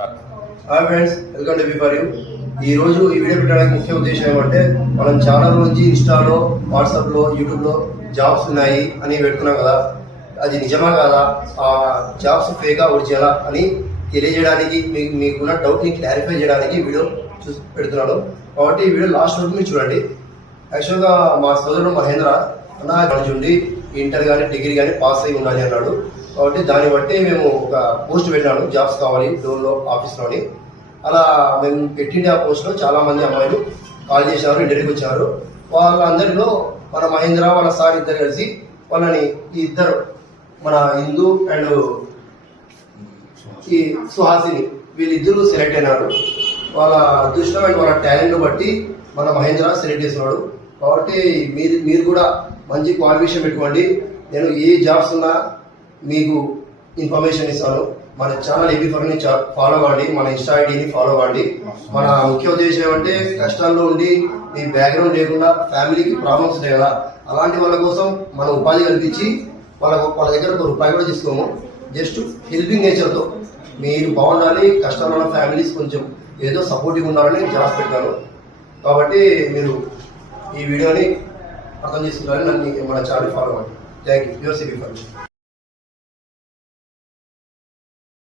Hi friends, welcome to బి4u. ఈ రోజు ఈ వీడియో పెట్టడానికి ముఖ్య ఉద్దేశం ఏమంటే, మనం చాలా రోజు నుంచి ఇన్స్టాలో, వాట్సాప్లో, యూట్యూబ్లో జాబ్స్ ఉన్నాయి అని పెడుతున్నాం కదా. అది నిజమా కాదా, ఆ జాబ్స్ ఫేకా ఒరిజినలా అని తెలియజేయడానికి, మీకున్న డౌట్ని క్లారిఫై చేయడానికి వీడియో పెడుతున్నాను. కాబట్టి ఈ వీడియో లాస్ట్ వరకు మీరు చూడండి. యాక్చువల్గా మా సోదరుడు మహేంద్ర నుంచి ఉండి ఇంటర్ కానీ డిగ్రీ కానీ పాస్ అయి ఉండాలి అన్నాడు. కాబట్టి దాన్ని బట్టి మేము ఒక పోస్ట్ పెట్టాను, జాబ్స్ కావాలి డోన్లో ఆఫీస్లోని. అలా మేము పెట్టిండే ఆ పోస్ట్లో చాలామంది అమ్మాయిలు కాల్ చేశారు, ఇంటర్వ్యూకి వచ్చారు. వాళ్ళందరిలో మన మహేంద్ర వాళ్ళ సార్ ఇద్దరు కలిసి వాళ్ళని ఈ ఇద్దరు మన హిందూ అండ్ ఈ సుహాసిని వీళ్ళిద్దరూ సెలెక్ట్ అయినారు. వాళ్ళ అదృష్టం అండ్ వాళ్ళ టాలెంట్ బట్టి మన మహేంద్ర సెలెక్ట్ చేస్తున్నాడు. కాబట్టి మీరు కూడా మంచి క్వాలిఫికేషన్ పెట్టుకోండి. నేను ఏ జాబ్స్ ఉన్నా మీకు ఇన్ఫర్మేషన్ ఇస్తాను. మన ఛానల్ AB4ని ఫాలో అవ్వండి, మన ఇన్స్టా ఐడిని ఫాలో అవ్వండి. మన ముఖ్య ఉద్దేశం ఏమంటే, కష్టాల్లో ఉండి మీ బ్యాక్గ్రౌండ్ లేకుండా ఫ్యామిలీకి ప్రాబ్లమ్స్ ఉంటాయి కదా, అలాంటి వాళ్ళ కోసం మనం ఉపాధి కల్పించి వాళ్ళ దగ్గర ఒక రూపాయి కూడా తీసుకోము. జస్ట్ హెల్పింగ్ నేచర్తో మీరు బాగుండాలి, కష్టాలు ఉన్న ఫ్యామిలీస్ కొంచెం ఏదో సపోర్టివ్ ఉండాలని జాబ్స్ పెట్టాను. కాబట్టి మీరు ఈ వీడియోని అర్థం చేసుకుంటారని నన్ను మన ఛానల్ ఫాలో అవ్వండి. Thank you. AB4.